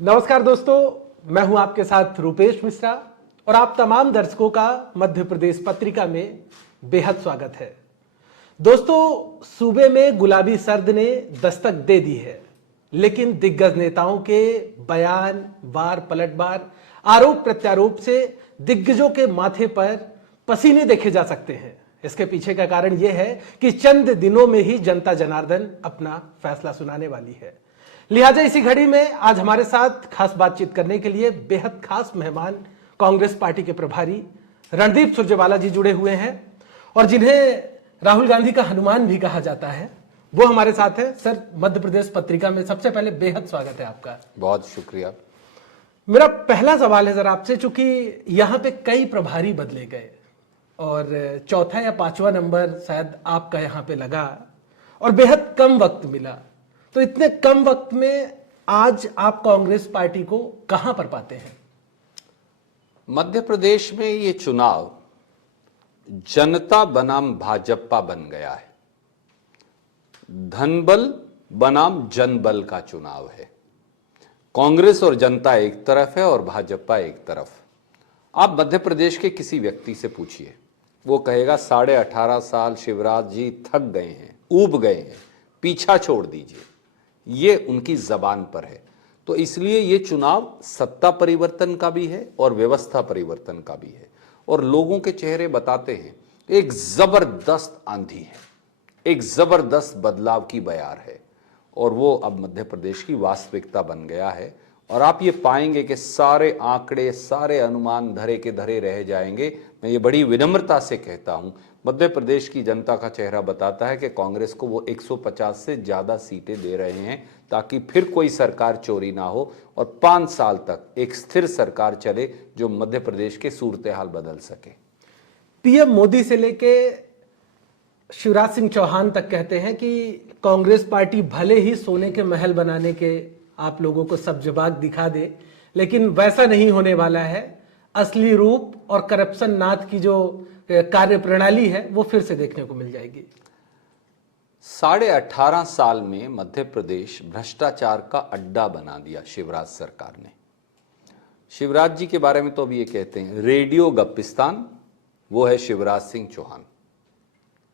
नमस्कार दोस्तों, मैं हूं आपके साथ रूपेश मिश्रा और आप तमाम दर्शकों का मध्य प्रदेश पत्रिका में बेहद स्वागत है। दोस्तों, सूबे में गुलाबी सर्द ने दस्तक दे दी है, लेकिन दिग्गज नेताओं के बयान, वार पलटवार, आरोप प्रत्यारोप से दिग्गजों के माथे पर पसीने देखे जा सकते हैं। इसके पीछे का कारण यह है कि चंद दिनों में ही जनता जनार्दन अपना फैसला सुनाने वाली है। लिहाजा इसी घड़ी में आज हमारे साथ खास बातचीत करने के लिए बेहद खास मेहमान कांग्रेस पार्टी के प्रभारी रणदीप सुरजेवाला जी जुड़े हुए हैं और जिन्हें राहुल गांधी का हनुमान भी कहा जाता है, वो हमारे साथ है। सर, मध्य प्रदेश पत्रिका में सबसे पहले बेहद स्वागत है आपका। बहुत शुक्रिया। मेरा पहला सवाल है सर आपसे, चूंकि यहाँ पे कई प्रभारी बदले गए और चौथा या पांचवा नंबर शायद आपका यहाँ पे लगा और बेहद कम वक्त मिला, तो इतने कम वक्त में आज आप कांग्रेस पार्टी को कहां पर पाते हैं? मध्य प्रदेश में ये चुनाव जनता बनाम भाजपा बन गया है। धनबल बनाम जनबल का चुनाव है। कांग्रेस और जनता एक तरफ है और भाजपा एक तरफ। आप मध्य प्रदेश के किसी व्यक्ति से पूछिए, वो कहेगा 18.5 साल शिवराज जी थक गए हैं, ऊब गए हैं, पीछा छोड़ दीजिए। ये उनकी जबान पर है। तो इसलिए ये चुनाव सत्ता परिवर्तन का भी है और व्यवस्था परिवर्तन का भी है। और लोगों के चेहरे बताते हैं एक जबरदस्त आंधी है, एक जबरदस्त बदलाव की बयार है और वो अब मध्य प्रदेश की वास्तविकता बन गया है। और आप ये पाएंगे कि सारे आंकड़े, सारे अनुमान धरे के धरे रह जाएंगे। मैं ये बड़ी विनम्रता से कहता हूं, मध्य प्रदेश की जनता का चेहरा बताता है कि कांग्रेस को वो 150 से ज्यादा सीटें दे रहे हैं ताकि फिर कोई सरकार चोरी ना हो और 5 साल तक एक स्थिर सरकार चले जो मध्य प्रदेश के सूरत हाल बदल सके। पीएम मोदी से लेके शिवराज सिंह चौहान तक कहते हैं कि कांग्रेस पार्टी भले ही सोने के महल बनाने के आप लोगों को सब जवाब दिखा दे, लेकिन वैसा नहीं होने वाला है। असली रूप और करप्शन नाथ की जो कार्य प्रणाली है वो फिर से देखने को मिल जाएगी। 18.5 साल में मध्य प्रदेश भ्रष्टाचार का अड्डा बना दिया शिवराज सरकार ने। शिवराज जी के बारे में तो अब ये कहते हैं रेडियो गप्पिस्तान, वो है शिवराज सिंह चौहान।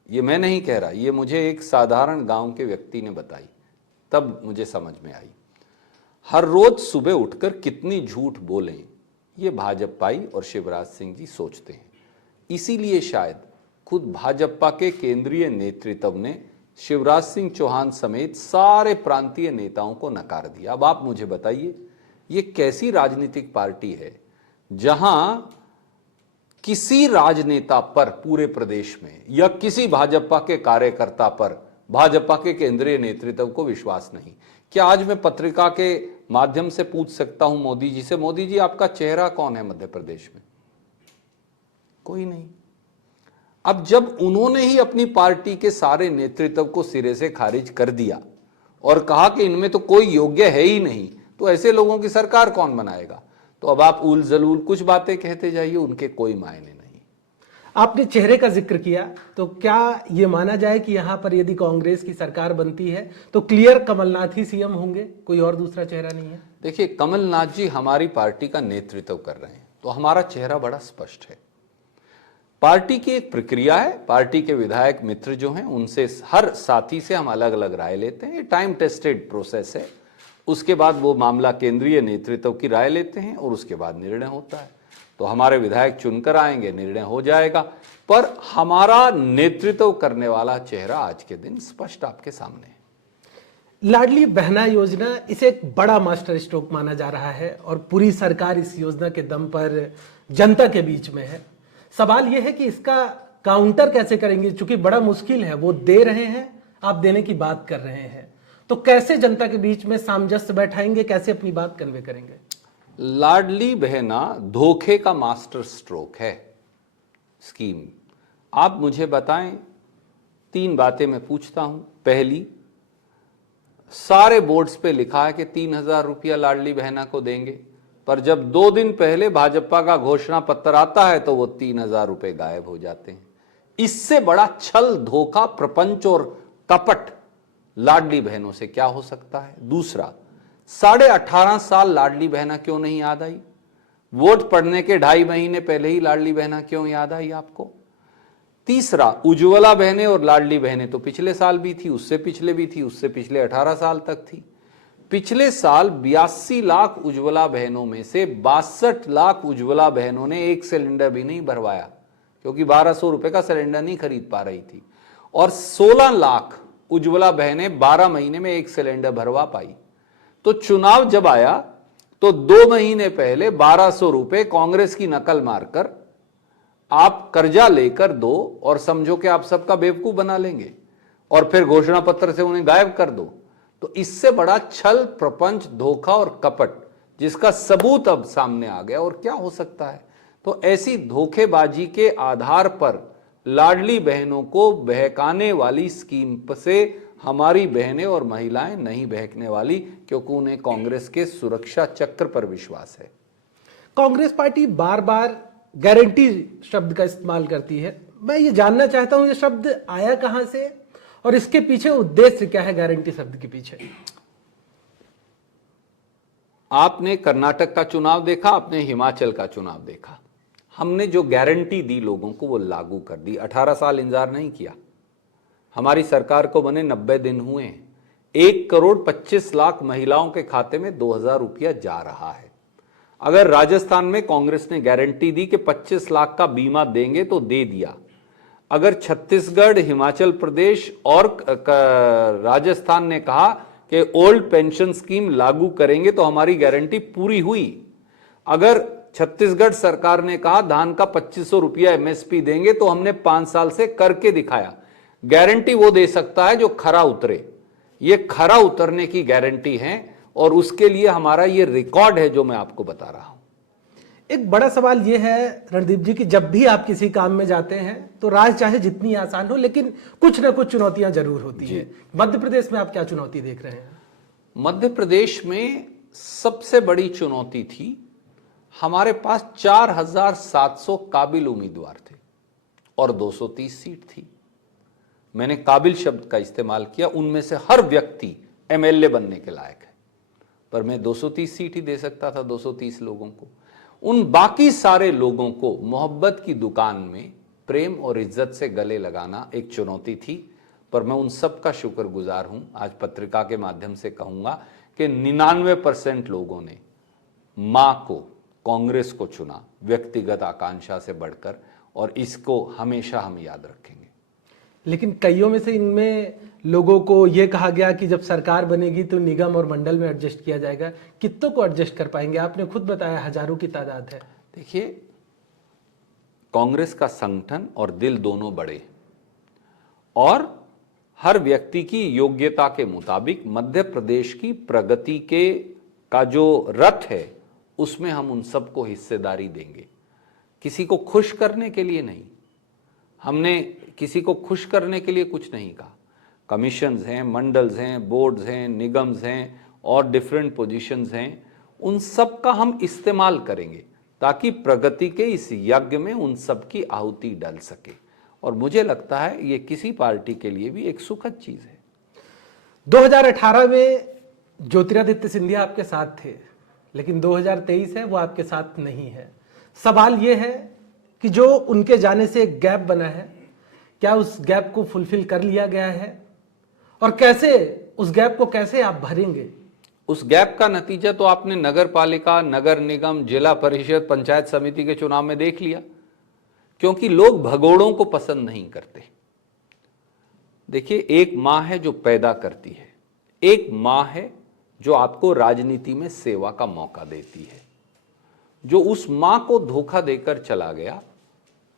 ये मैं नहीं कह रहा, ये मुझे एक साधारण गांव के व्यक्ति ने बताई, तब मुझे समझ में आई। हर रोज सुबह उठकर कितनी झूठ बोलें, ये भाजपाई और शिवराज सिंह जी सोचते हैं। इसीलिए शायद खुद भाजपा के केंद्रीय नेतृत्व ने शिवराज सिंह चौहान समेत सारे प्रांतीय नेताओं को नकार दिया। अब आप मुझे बताइए, ये कैसी राजनीतिक पार्टी है जहां किसी राजनेता पर पूरे प्रदेश में या किसी भाजपा के कार्यकर्ता पर भाजपा के केंद्रीय नेतृत्व को विश्वास नहीं? क्या आज मैं पत्रिका के माध्यम से पूछ सकता हूं मोदी जी से, मोदी जी आपका चेहरा कौन है मध्य प्रदेश में? कोई नहीं। अब जब उन्होंने ही अपनी पार्टी के सारे नेतृत्व को सिरे से खारिज कर दिया और कहा कि इनमें तो कोई योग्य है ही नहीं, तो ऐसे लोगों की सरकार कौन बनाएगा? तो अब आप उल जलूल कुछ बातें कहते जाइए, उनके कोई मायने नहीं। आपने चेहरे का जिक्र किया, तो क्या ये माना जाए कि यहां पर यदि कांग्रेस की सरकार बनती है तो क्लियर कमलनाथ ही सीएम होंगे, कोई और दूसरा चेहरा नहीं है? देखिए, कमलनाथ जी हमारी पार्टी का नेतृत्व कर रहे हैं, तो हमारा चेहरा बड़ा स्पष्ट है। पार्टी की एक प्रक्रिया है, पार्टी के विधायक मित्र जो हैं उनसे, हर साथी से हम अलग अलग राय लेते हैं। ये टाइम टेस्टेड प्रोसेस है। उसके बाद वो मामला केंद्रीय नेतृत्व की राय लेते हैं और उसके बाद निर्णय होता है। तो हमारे विधायक चुनकर आएंगे, निर्णय हो जाएगा। पर हमारा नेतृत्व करने वाला चेहरा आज के दिन स्पष्ट आपके सामने है। लाडली बहना योजना, इसे एक बड़ा मास्टर स्ट्रोक माना जा रहा है और पूरी सरकार इस योजना के दम पर जनता के बीच में है। सवाल यह है कि इसका काउंटर कैसे करेंगे, चूंकि बड़ा मुश्किल है। वो दे रहे हैं, आप देने की बात कर रहे हैं, तो कैसे जनता के बीच में सामंजस्य बैठाएंगे, कैसे अपनी बात कन्वे करेंगे? लाडली बहना धोखे का मास्टर स्ट्रोक है स्कीम। आप मुझे बताएं, 3 बातें मैं पूछता हूं। पहली, सारे बोर्ड्स पे लिखा है कि 3,000 रुपया लाडली बहना को देंगे, पर जब 2 दिन पहले भाजपा का घोषणा पत्र आता है तो वो 3,000 रुपए गायब हो जाते हैं। इससे बड़ा छल, धोखा, प्रपंच और कपट लाडली बहनों से क्या हो सकता है? दूसरा, 18.5 साल लाडली बहना क्यों नहीं याद आई? वोट पड़ने के 2.5 महीने पहले ही लाडली बहना क्यों याद आई आपको? तीसरा, उज्ज्वला बहनें और लाडली बहनें तो पिछले साल भी थी, उससे पिछले भी थी, उससे पिछले 18 साल तक थी। पिछले साल 82 लाख उज्ज्वला बहनों में से 62 लाख उज्ज्वला बहनों ने एक सिलेंडर भी नहीं भरवाया, क्योंकि 1200 रुपए का सिलेंडर नहीं खरीद पा रही थी। और 16 लाख उज्ज्वला बहनें 12 महीने में एक सिलेंडर भरवा पाई। तो चुनाव जब आया तो 2 महीने पहले 1200 रुपए कांग्रेस की नकल मारकर आप कर्जा लेकर दो और समझो कि आप सबका बेवकूफ बना लेंगे, और फिर घोषणा पत्र से उन्हें गायब कर दो। तो इससे बड़ा छल, प्रपंच, धोखा और कपट जिसका सबूत अब सामने आ गया और क्या हो सकता है? तो ऐसी धोखेबाजी के आधार पर लाडली बहनों को बहकाने वाली स्कीम से हमारी बहनें और महिलाएं नहीं बहकने वाली, क्योंकि उन्हें कांग्रेस के सुरक्षा चक्र पर विश्वास है। कांग्रेस पार्टी बार बार गारंटी शब्द का इस्तेमाल करती है। मैं ये जानना चाहता हूं, ये शब्द आया कहां से और इसके पीछे उद्देश्य क्या है? गारंटी शब्द के पीछे आपने कर्नाटक का चुनाव देखा, आपने हिमाचल का चुनाव देखा। हमने जो गारंटी दी लोगों को वो लागू कर दी। 18 साल इंतजार नहीं किया। हमारी सरकार को बने 90 दिन हुए हैं। 1 करोड़ 25 लाख महिलाओं के खाते में 2000 रुपया जा रहा है। अगर राजस्थान में कांग्रेस ने गारंटी दी कि 25 लाख का बीमा देंगे तो दे दिया। अगर छत्तीसगढ़, हिमाचल प्रदेश और राजस्थान ने कहा कि ओल्ड पेंशन स्कीम लागू करेंगे तो हमारी गारंटी पूरी हुई। अगर छत्तीसगढ़ सरकार ने कहा धान का 2500 रुपया एमएसपी देंगे तो हमने 5 साल से करके दिखाया। गारंटी वो दे सकता है जो खरा उतरे। ये खरा उतरने की गारंटी है और उसके लिए हमारा ये रिकॉर्ड है जो मैं आपको बता रहा हूं। एक बड़ा सवाल यह है रणदीप जी कि जब भी आप किसी काम में जाते हैं तो राह चाहे जितनी आसान हो, लेकिन कुछ ना कुछ चुनौतियां जरूर होती हैं। मध्य प्रदेश में आप क्या चुनौती देख रहे हैं? मध्य प्रदेश में सबसे बड़ी चुनौती थी, हमारे पास 4700 काबिल उम्मीदवार थे और 230 सीट थी। मैंने काबिल शब्द का इस्तेमाल किया। उनमें से हर व्यक्ति एमएलए बनने के लायक है, पर मैं 230 सीट ही दे सकता था 230 लोगों को। उन बाकी सारे लोगों को मोहब्बत की दुकान में प्रेम और इज्जत से गले लगाना एक चुनौती थी। पर मैं उन सब का शुक्रगुजार हूं। आज पत्रिका के माध्यम से कहूंगा कि 99% लोगों ने मां को, कांग्रेस को चुना व्यक्तिगत आकांक्षा से बढ़कर, और इसको हमेशा हम याद रखेंगे। लेकिन कईयों में से इनमें लोगों को यह कहा गया कि जब सरकार बनेगी तो निगम और मंडल में एडजस्ट किया जाएगा। कितनों को एडजस्ट कर पाएंगे? आपने खुद बताया हजारों की तादाद है। देखिए, कांग्रेस का संगठन और दिल दोनों बड़े, और हर व्यक्ति की योग्यता के मुताबिक मध्य प्रदेश की प्रगति का जो रथ है उसमें हम उन सबको हिस्सेदारी देंगे। किसी को खुश करने के लिए नहीं, हमने किसी को खुश करने के लिए कुछ नहीं कहा। कमीशंस हैं, मंडल्स हैं, बोर्ड्स हैं, निगम्स हैं और डिफरेंट पोजीशंस हैं, उन सब का हम इस्तेमाल करेंगे ताकि प्रगति के इस यज्ञ में उन सब की आहुति डल सके। और मुझे लगता है ये किसी पार्टी के लिए भी एक सुखद चीज है। 2018 में ज्योतिरादित्य सिंधिया आपके साथ थे, लेकिन 2023 है वो आपके साथ नहीं है। सवाल ये है कि जो उनके जाने से एक गैप बना है, क्या उस गैप को फुलफिल कर लिया गया है? और कैसे उस गैप को कैसे आप भरेंगे? उस गैप का नतीजा तो आपने नगर पालिका, नगर निगम, जिला परिषद, पंचायत समिति के चुनाव में देख लिया। क्योंकि लोग भगोड़ों को पसंद नहीं करते। देखिए, एक मां है जो पैदा करती है, एक मां है जो आपको राजनीति में सेवा का मौका देती है। जो उस मां को धोखा देकर चला गया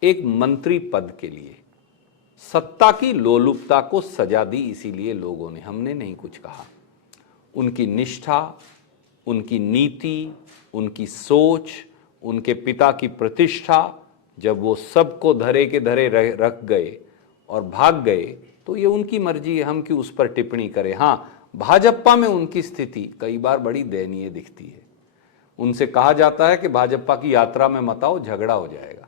एक मंत्री पद के लिए, सत्ता की लोलुपता को सजा दी, इसीलिए लोगों ने, हमने नहीं कुछ कहा। उनकी निष्ठा, उनकी नीति, उनकी सोच, उनके पिता की प्रतिष्ठा, जब वो सबको धरे के धरे रख गए और भाग गए तो ये उनकी मर्जी है, हम क्यों उस पर टिप्पणी करें। हाँ, भाजपा में उनकी स्थिति कई बार बड़ी दयनीय दिखती है। उनसे कहा जाता है कि भाजपा की यात्रा में मत आओ, झगड़ा हो जाएगा।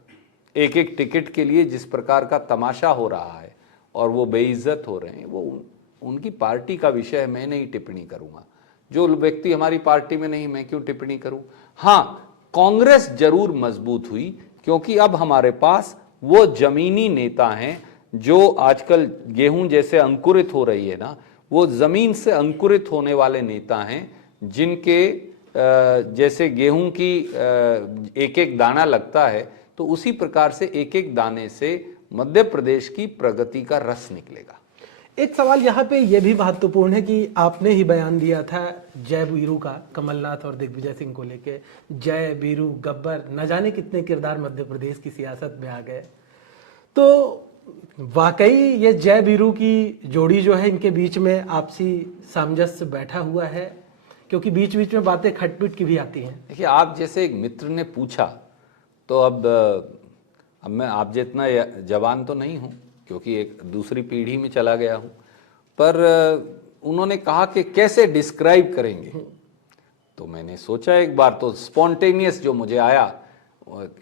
एक एक टिकट के लिए जिस प्रकार का तमाशा हो रहा है और वो बेइज्जत हो रहे हैं, वो उनकी पार्टी का विषय है, मैं नहीं टिप्पणी करूंगा। जो व्यक्ति हमारी पार्टी में नहीं, मैं क्यों टिप्पणी करूं। हां, कांग्रेस जरूर मजबूत हुई क्योंकि अब हमारे पास वो जमीनी नेता हैं जो आजकल गेहूं जैसे अंकुरित हो रही है ना, वो जमीन से अंकुरित होने वाले नेता हैं, जिनके जैसे गेहूं की एक एक दाना लगता है, तो उसी प्रकार से एक एक दाने से मध्य प्रदेश की प्रगति का रस निकलेगा। एक सवाल यहाँ पे यह भी महत्वपूर्ण है कि आपने ही बयान दिया था जय वीरू का, कमलनाथ और दिग्विजय सिंह को लेके। जय वीरू गब्बर, न जाने कितने किरदार मध्य प्रदेश की सियासत में आ गए। तो वाकई ये जय वीरू की जोड़ी जो है, इनके बीच में आपसी सामंजस्य बैठा हुआ है, क्योंकि बीच बीच में बातें खटपिट की भी आती हैं। देखिए, आप जैसे एक मित्र ने पूछा, तो अब मैं आप जितना जवान तो नहीं हूँ क्योंकि एक दूसरी पीढ़ी में चला गया हूँ, पर उन्होंने कहा कि कैसे डिस्क्राइब करेंगे, तो मैंने सोचा एक बार, तो स्पॉन्टेनियस जो मुझे आया,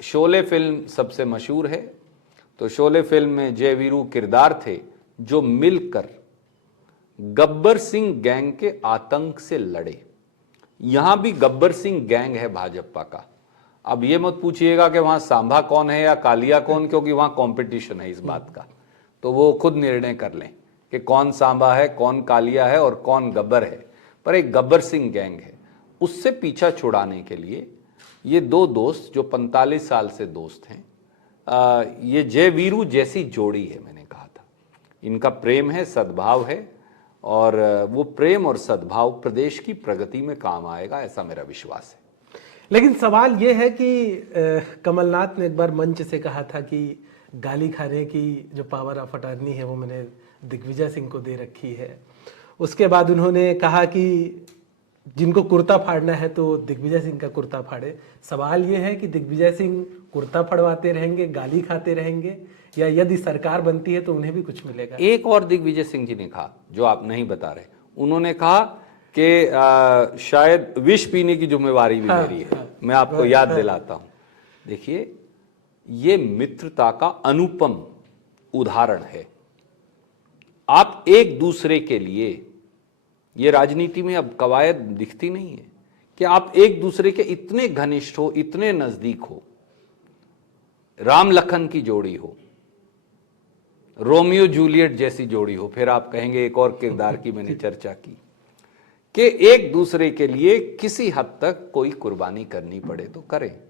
शोले फिल्म सबसे मशहूर है, तो शोले फिल्म में जय वीरू किरदार थे जो मिलकर गब्बर सिंह गैंग के आतंक से लड़े। यहां भी गब्बर सिंह गैंग है भाजपा का। अब ये मत पूछिएगा कि वहां सांभा कौन है या कालिया कौन, क्योंकि वहां कंपटीशन है इस बात का, तो वो खुद निर्णय कर लें कि कौन सांभा है, कौन कालिया है और कौन गब्बर है। पर एक गब्बर सिंह गैंग है, उससे पीछा छुड़ाने के लिए ये दो दोस्त जो 45 साल से दोस्त हैं, ये जय वीरू जैसी जोड़ी है। मैंने कहा था इनका प्रेम है, सद्भाव है, और वो प्रेम और सद्भाव प्रदेश की प्रगति में काम आएगा, ऐसा मेरा विश्वास है। लेकिन सवाल ये है कि कमलनाथ ने एक बार मंच से कहा था कि गाली खाने की जो पावर ऑफ अटर्नी है वो मैंने दिग्विजय सिंह को दे रखी है। उसके बाद उन्होंने कहा कि जिनको कुर्ता फाड़ना है तो दिग्विजय सिंह का कुर्ता फाड़े। सवाल ये है कि दिग्विजय सिंह कुर्ता फड़वाते रहेंगे, गाली खाते रहेंगे, या यदि सरकार बनती है तो उन्हें भी कुछ मिलेगा? एक और दिग्विजय सिंह जी ने कहा जो आप नहीं बता रहे, उन्होंने कहा कि शायद विष पीने की जिम्मेवारी भी मेरी है। मैं आपको याद दिलाता हूं, देखिए ये मित्रता का अनुपम उदाहरण है। आप एक दूसरे के लिए, ये राजनीति में अब कवायद दिखती नहीं है कि आप एक दूसरे के इतने घनिष्ठ हो, इतने नजदीक हो, राम लखन की जोड़ी हो, रोमियो जूलियट जैसी जोड़ी हो, फिर आप कहेंगे एक और किरदार की मैंने चर्चा की, कि एक दूसरे के लिए किसी हद तक कोई कुर्बानी करनी पड़े तो करें।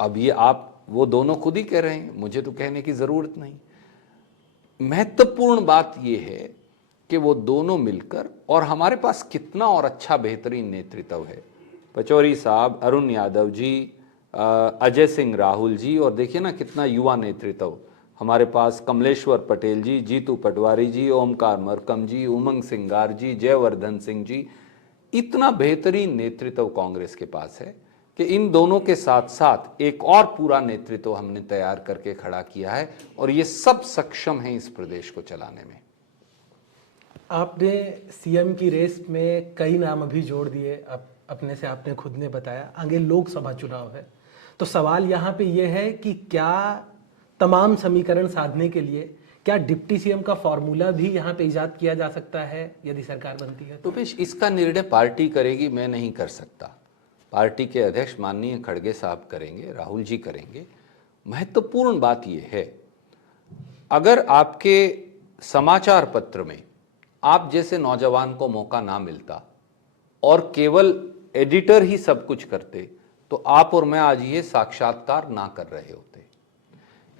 अब ये आप वो दोनों खुद ही कह रहे हैं, मुझे तो कहने की जरूरत नहीं। महत्वपूर्ण बात यह है कि वो दोनों मिलकर, और हमारे पास कितना और अच्छा बेहतरीन नेतृत्व है, पचौरी साहब, अरुण यादव जी, अजय सिंह राहुल जी, और देखिए ना कितना युवा नेतृत्व हमारे पास, कमलेश्वर पटेल जी, जीतू पटवारी जी, ओमकार मरकम जी, उमंग सिंगार जी, जयवर्धन सिंह जी, इतना बेहतरीन नेतृत्व कांग्रेस के पास है कि इन दोनों के साथ साथ एक और पूरा नेतृत्व हमने तैयार करके खड़ा किया है, और ये सब सक्षम हैं इस प्रदेश को चलाने में। आपने सीएम की रेस में कई नाम अभी जोड़ दिए, अपने से आपने खुद ने बताया, आगे लोकसभा चुनाव है, तो सवाल यहाँ पे ये है कि क्या तमाम समीकरण साधने के लिए क्या डिप्टी सीएम का फॉर्मूला भी यहाँ पे इजाद किया जा सकता है यदि सरकार बनती है? तो पेश इसका निर्णय पार्टी करेगी, मैं नहीं कर सकता। पार्टी के अध्यक्ष माननीय खड़गे साहब करेंगे, राहुल जी करेंगे। महत्वपूर्ण बात यह है, अगर आपके समाचार पत्र में आप जैसे नौजवान को मौका ना मिलता और केवल एडिटर ही सब कुछ करते, तो आप और मैं आज ये साक्षात्कार ना कर रहे होते।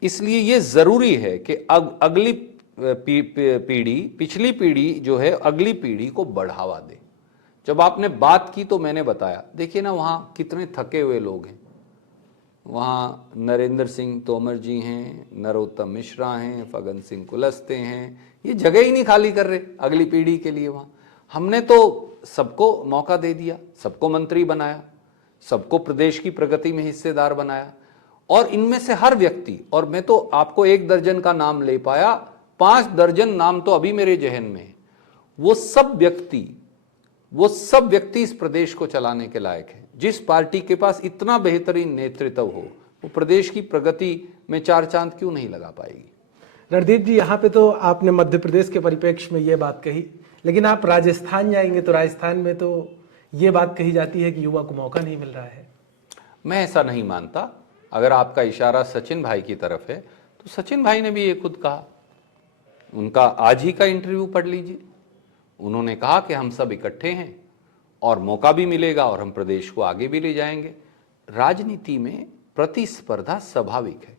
इसलिए ये जरूरी है कि अगली पीढ़ी, पिछली पीढ़ी जो है, अगली पीढ़ी को बढ़ावा दे। जब आपने बात की तो मैंने बताया, देखिए ना वहाँ कितने थके हुए लोग हैं। वहाँ नरेंद्र सिंह तोमर जी हैं, नरोत्तम मिश्रा हैं, फगन सिंह कुलस्ते हैं, ये जगह ही नहीं खाली कर रहे अगली पीढ़ी के लिए। वहाँ हमने तो सबको मौका दे दिया, सबको मंत्री बनाया, सबको प्रदेश की प्रगति में हिस्सेदार बनाया, और इनमें से हर व्यक्ति, और मैं तो आपको 1 दर्जन का नाम ले पाया, 5 दर्जन नाम तो अभी मेरे जहन में है। वो सब व्यक्ति इस प्रदेश को चलाने के लायक है। जिस पार्टी के पास इतना बेहतरीन नेतृत्व हो, वो प्रदेश की प्रगति में 4 चांद क्यों नहीं लगा पाएगी? रणदीप जी, यहाँ पे तो आपने मध्य प्रदेश के परिप्रेक्ष्य में ये बात कही, लेकिन आप राजस्थान जाएंगे तो राजस्थान में तो ये बात कही जाती है कि युवा को मौका नहीं मिल रहा है। मैं ऐसा नहीं मानता। अगर आपका इशारा सचिन भाई की तरफ है तो सचिन भाई ने भी ये खुद कहा, उनका आज ही का इंटरव्यू पढ़ लीजिए। उन्होंने कहा कि हम सब इकट्ठे हैं और मौका भी मिलेगा और हम प्रदेश को आगे भी ले जाएंगे। राजनीति में प्रतिस्पर्धा स्वाभाविक है।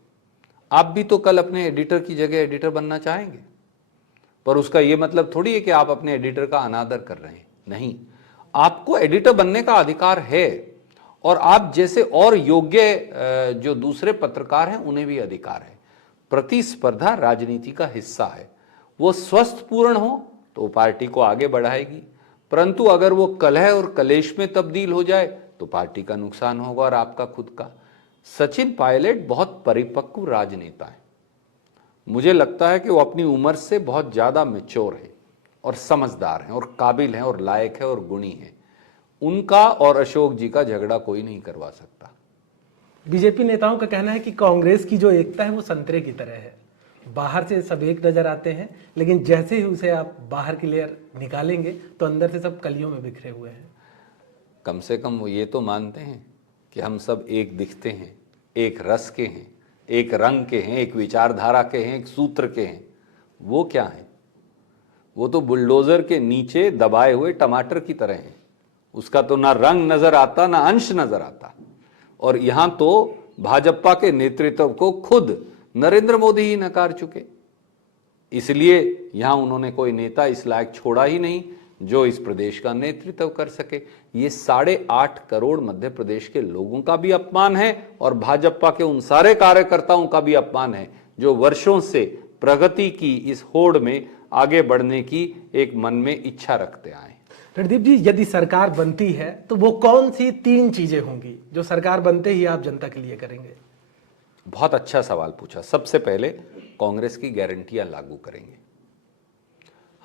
आप भी तो कल अपने एडिटर की जगह एडिटर बनना चाहेंगे, पर उसका यह मतलब थोड़ी है कि आप अपने एडिटर का अनादर कर रहे हैं। नहीं, आपको एडिटर बनने का अधिकार है और आप जैसे और योग्य जो दूसरे पत्रकार हैं उन्हें भी अधिकार है। प्रतिस्पर्धा राजनीति का हिस्सा है। वो स्वस्थ पूर्ण हो तो पार्टी को आगे बढ़ाएगी, परंतु अगर वो कलह और कलेश में तब्दील हो जाए तो पार्टी का नुकसान होगा और आपका खुद का। सचिन पायलट बहुत परिपक्व राजनेता है। मुझे लगता है कि वो अपनी उम्र से बहुत ज्यादा मैच्योर है और समझदार हैं और काबिल हैं और लायक है और गुणी हैं। उनका और अशोक जी का झगड़ा कोई नहीं करवा सकता। बीजेपी नेताओं का कहना है कि कांग्रेस की जो एकता है वो संतरे की तरह है, बाहर से सब एक नजर आते हैं, लेकिन जैसे ही उसे आप बाहर की लेयर निकालेंगे तो अंदर से सब कलियों में बिखरे हुए हैं। कम से कम वो ये तो मानते हैं कि हम सब एक दिखते हैं, एक रस के हैं, एक रंग के हैं, एक विचारधारा के हैं, एक सूत्र के हैं। वो क्या है? वो तो बुलडोजर के नीचे दबाए हुए टमाटर की तरह हैं। उसका तो ना रंग नजर आता ना अंश नजर आता। और यहां तो भाजपा के नेतृत्व को खुद नरेंद्र मोदी ही नकार चुके। इसलिए यहां उन्होंने कोई नेता इस लायक छोड़ा ही नहीं जो इस प्रदेश का नेतृत्व कर सके। ये 8.5 करोड़ मध्य प्रदेश के लोगों का भी अपमान है और भाजपा के उन सारे कार्यकर्ताओं का भी अपमान है जो वर्षों से प्रगति की इस होड़ में आगे बढ़ने की एक मन में इच्छा रखते आए। रणदीप जी, यदि सरकार बनती है तो वो कौन सी 3 चीजें होंगी जो सरकार बनते ही आप जनता के लिए करेंगे? बहुत अच्छा सवाल पूछा। सबसे पहले कांग्रेस की गारंटियां लागू करेंगे।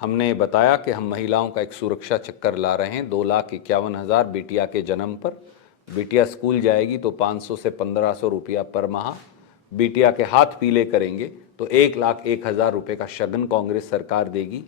हमने बताया कि हम महिलाओं का एक सुरक्षा चक्कर ला रहे हैं। 2,51,000 बिटिया के जन्म पर बिटिया स्कूल जाएगी तो 500 से 1,500 रुपया पर माह। बिटिया के हाथ पीले करेंगे तो 1,01,000 रुपये का शगन कांग्रेस सरकार देगी।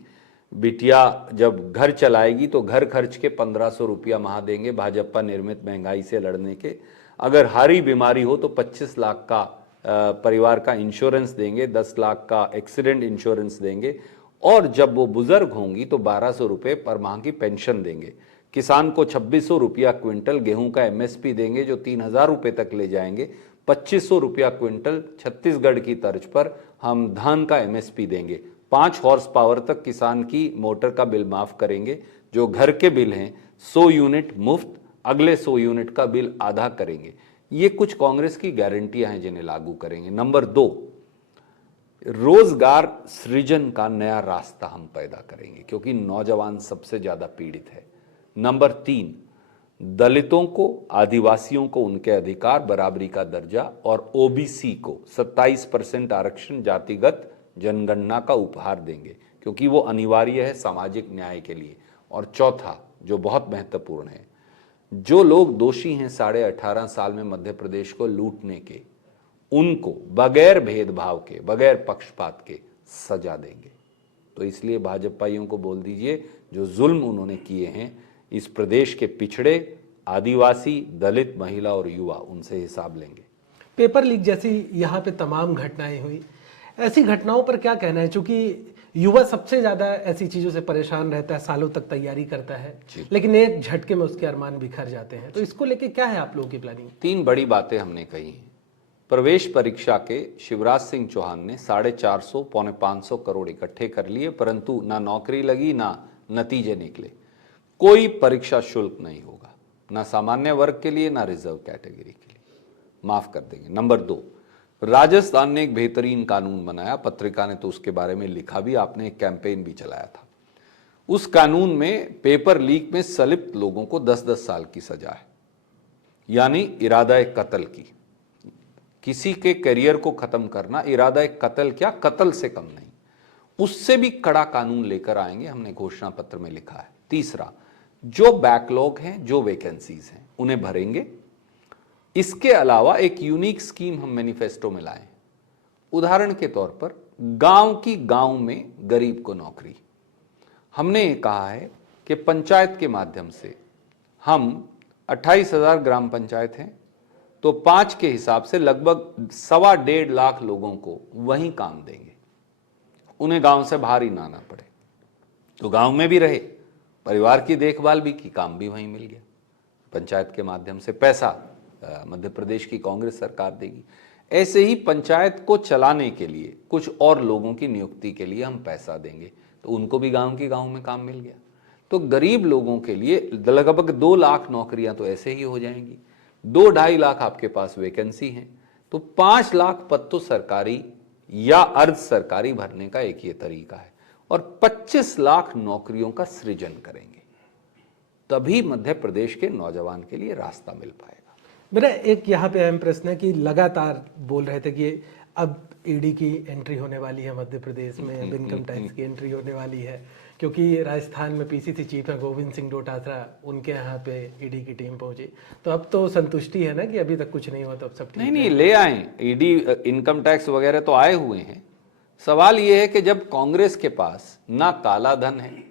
बिटिया जब घर चलाएगी तो घर खर्च के 1,500 रुपया माह देंगे भाजपा निर्मित महंगाई से लड़ने के। अगर हारी बीमारी हो तो 25 लाख का परिवार का इंश्योरेंस देंगे, 10 लाख का एक्सीडेंट इंश्योरेंस देंगे और जब वो बुजुर्ग होंगी तो 1,200 रुपये पर माह की पेंशन देंगे। किसान को 2,600 रुपया क्विंटल गेहूं का एमएसपी देंगे जो 3,000 रुपये तक ले जाएंगे। 2,500 रुपया क्विंटल छत्तीसगढ़ की तर्ज पर हम धान का एमएसपी देंगे। 5 हॉर्स पावर तक किसान की मोटर का बिल माफ करेंगे। जो घर के बिल हैं 100 यूनिट मुफ्त, अगले 100 यूनिट का बिल आधा करेंगे। ये कुछ कांग्रेस की गारंटियां हैं जिन्हें लागू करेंगे। नंबर 2, रोजगार सृजन का नया रास्ता हम पैदा करेंगे क्योंकि नौजवान सबसे ज्यादा पीड़ित है। नंबर 3, दलितों को, आदिवासियों को उनके अधिकार, बराबरी का दर्जा और ओबीसी को 27% आरक्षण जातिगत जनगणना का उपहार देंगे क्योंकि वो अनिवार्य है सामाजिक न्याय के लिए। और चौथा, जो बहुत महत्वपूर्ण है, जो लोग दोषी हैं 18.5 साल में मध्य प्रदेश को लूटने के, उनको बगैर भेदभाव के, बगैर पक्षपात के सजा देंगे। तो इसलिए भाजपाइयों को बोल दीजिए जो जुल्म उन्होंने किए हैं इस प्रदेश के पिछड़े, आदिवासी, दलित, महिला और युवा, उनसे हिसाब लेंगे। पेपर लीक जैसी यहाँ पे तमाम घटनाएं हुई, ऐसी घटनाओं पर क्या कहना है? चूंकि युवा सबसे ज्यादा ऐसी चीजों से परेशान रहता है, सालों तक तैयारी करता है, लेकिन एक झटके में उसके अरमान बिखर जाते हैं। तो इसको लेके क्या है आप लोगों की प्लानिंग? 3 बड़ी बातें हमने कही हैं। प्रवेश परीक्षा के शिवराज सिंह चौहान ने 450 पौने 500 करोड़ इकट्ठे कर लिए, परंतु ना नौकरी लगी ना नतीजे निकले। कोई परीक्षा शुल्क नहीं होगा, ना सामान्य वर्ग के लिए ना रिजर्व कैटेगरी के लिए, माफ कर देंगे। नंबर 2, राजस्थान ने एक बेहतरीन कानून बनाया, पत्रिका ने तो उसके बारे में लिखा भी, आपने एक कैंपेन भी चलाया था। उस कानून में पेपर लीक में संलिप्त लोगों को 10-10 साल की सजा है, यानी इरादा कत्ल की। किसी के करियर को खत्म करना, इरादा कत्ल क्या, कत्ल से कम नहीं, उससे भी कड़ा कानून लेकर आएंगे, हमने घोषणा पत्र में लिखा है। तीसरा, जो बैकलॉग हैं, जो वैकेंसीज हैं, उन्हें भरेंगे। इसके अलावा एक यूनिक स्कीम हम मैनिफेस्टो में लाए। उदाहरण के तौर पर गांव की गांव में गरीब को नौकरी, हमने ये कहा है कि पंचायत के माध्यम से हम 28,000 ग्राम पंचायत हैं तो 5 के हिसाब से लगभग 1.25 लाख लोगों को वहीं काम देंगे, उन्हें गांव से बाहर ही ना आना पड़े, तो गांव में भी रहे, परिवार की देखभाल भी की, काम भी वहीं मिल गया। पंचायत के माध्यम से पैसा मध्य प्रदेश की कांग्रेस सरकार देगी। ऐसे ही पंचायत को चलाने के लिए कुछ और लोगों की नियुक्ति के लिए हम पैसा देंगे, तो उनको भी गांव में काम मिल गया। तो गरीब लोगों के लिए लगभग 2 लाख नौकरियां तो ऐसे ही हो जाएंगी, 2-2.5 लाख आपके पास वैकेंसी हैं, तो 5 लाख पद तो सरकारी या अर्ध सरकारी भरने का एक ये तरीका है, और 25 लाख नौकरियों का सृजन करेंगे, तभी मध्य प्रदेश के नौजवान के लिए रास्ता मिल पाएगा। मेरा एक यहाँ पे अहम प्रश्न है कि लगातार बोल रहे थे कि अब ईडी की एंट्री होने वाली है मध्य प्रदेश में, अब इनकम टैक्स की एंट्री होने वाली है, क्योंकि राजस्थान में पीसीसी चीफ है गोविंद सिंह डोटासरा, उनके यहाँ पे ईडी की टीम पहुंची, तो अब तो संतुष्टि है ना कि अभी तक कुछ नहीं हुआ, तो अब सब ठीक है। नहीं, ले आए ईडी, इनकम टैक्स वगैरह तो आए हुए हैं। सवाल ये है कि जब कांग्रेस के पास ना काला धन है,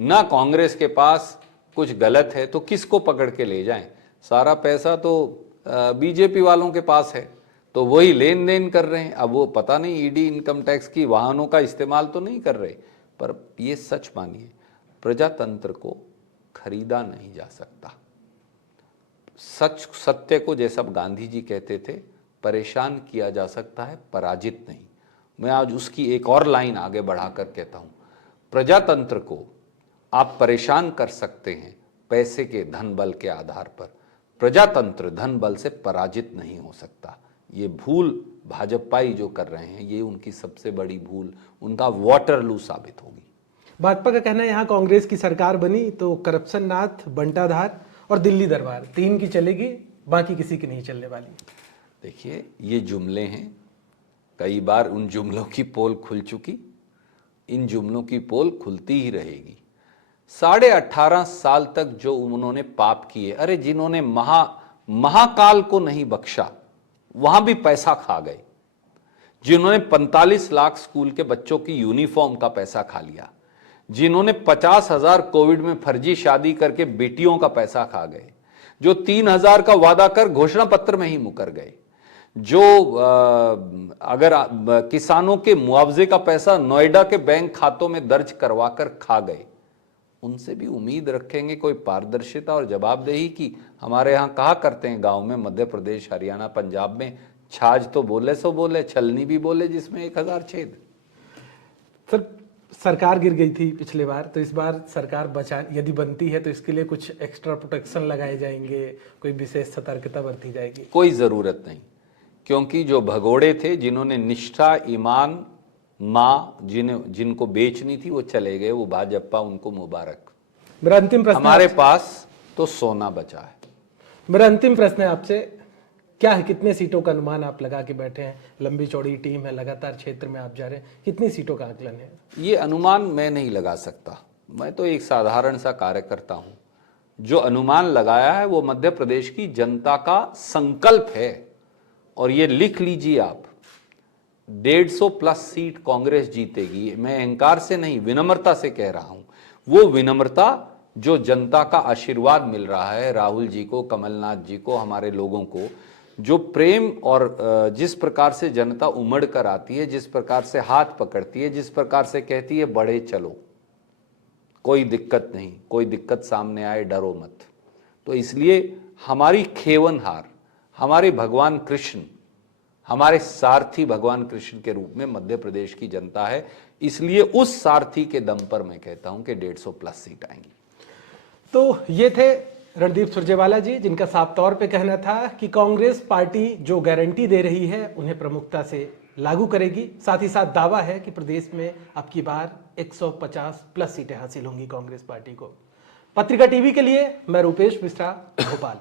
ना कांग्रेस के पास कुछ गलत है, तो किसको पकड़ के ले जाएं? सारा पैसा तो बीजेपी वालों के पास है, तो वही लेन देन कर रहे हैं। अब वो पता नहीं ईडी इनकम टैक्स की वाहनों का इस्तेमाल तो नहीं कर रहे, पर ये सच मानिए, प्रजातंत्र को खरीदा नहीं जा सकता। सच सत्य को, जैसा गांधी जी कहते थे, परेशान किया जा सकता है, पराजित नहीं। मैं आज उसकी एक और लाइन आगे बढ़ाकर कहता हूं, प्रजातंत्र को आप परेशान कर सकते हैं पैसे के धन बल के आधार पर, प्रजातंत्र धन बल से पराजित नहीं हो सकता। ये भूल भाजपाई जो कर रहे हैं, ये उनकी सबसे बड़ी भूल, उनका वाटरलू साबित होगी। भाजपा का कहना है यहाँ कांग्रेस की सरकार बनी तो करप्शन नाथ, बंटाधार और दिल्ली दरबार 3 की चलेगी, बाकी किसी की नहीं चलने वाली। देखिए, ये जुमले हैं, कई बार उन जुमलों की पोल खुल चुकी, इन जुमलों की पोल खुलती ही रहेगी। 18.5 साल तक जो उन्होंने पाप किए, अरे जिन्होंने महाकाल को नहीं बख्शा, वहां भी पैसा खा गए, जिन्होंने 45 लाख स्कूल के बच्चों की यूनिफॉर्म का पैसा खा लिया, जिन्होंने 50,000 कोविड में फर्जी शादी करके बेटियों का पैसा खा गए, जो 3,000 का वादा कर घोषणा पत्र में ही मुकर गए, जो अगर किसानों के मुआवजे का पैसा नोएडा के बैंक खातों में दर्ज करवा कर खा गए, उनसे भी उम्मीद रखेंगे कोई पारदर्शिता और जवाबदेही की। हमारे यहाँ कहा करते हैं गांव में, मध्य प्रदेश, हरियाणा, पंजाब में, छाछ तो बोले सो बोले, छलनी भी बोले जिसमें 1000 छेद। सर, सरकार गिर गई थी पिछले बार, तो इस बार सरकार बचा यदि बनती है तो इसके लिए कुछ एक्स्ट्रा प्रोटेक्शन लगाए जाएंगे, कोई विशेष सतर्कता बरती जाएगी? कोई जरूरत नहीं, क्योंकि जो भगोड़े थे, जिन्होंने निष्ठा, ईमान, माँ जिनको बेचनी थी, वो चले गए, वो भाजपा, उनको मुबारक। मेरा अंतिम प्रश्न, हमारे पास तो सोना बचा है। मेरा अंतिम प्रश्न है आपसे, क्या है, कितने सीटों का अनुमान आप लगा के बैठे हैं? लंबी चौड़ी टीम है, लगातार क्षेत्र में आप जा रहे हैं, कितनी सीटों का आकलन है? ये अनुमान मैं नहीं लगा सकता, मैं तो एक साधारण सा कार्यकर्ता हूं। जो अनुमान लगाया है वो मध्य प्रदेश की जनता का संकल्प है, और ये लिख लीजिए आप, 150 प्लस सीट कांग्रेस जीतेगी। मैं अहंकार से नहीं, विनम्रता से कह रहा हूं। वो विनम्रता जो जनता का आशीर्वाद मिल रहा है, राहुल जी को, कमलनाथ जी को, हमारे लोगों को, जो प्रेम और जिस प्रकार से जनता उमड़ कर आती है, जिस प्रकार से हाथ पकड़ती है, जिस प्रकार से कहती है बढ़े चलो, कोई दिक्कत नहीं, कोई दिक्कत सामने आए डरो मत। तो इसलिए हमारी खेवन हार, हमारे भगवान कृष्ण, हमारे सारथी भगवान कृष्ण के रूप में मध्य प्रदेश की जनता है। इसलिए उस सारथी के दम पर मैं कहता हूं कि 150 प्लस सीट आएंगी। तो ये थे रणदीप सुरजेवाला जी, जिनका साफ तौर पे कहना था कि कांग्रेस पार्टी जो गारंटी दे रही है उन्हें प्रमुखता से लागू करेगी। साथ ही साथ दावा है कि प्रदेश में अब की बार 150 प्लस सीटें हासिल होंगी कांग्रेस पार्टी को। पत्रिका टीवी के लिए मैं रूपेश मिश्रा, भोपाल।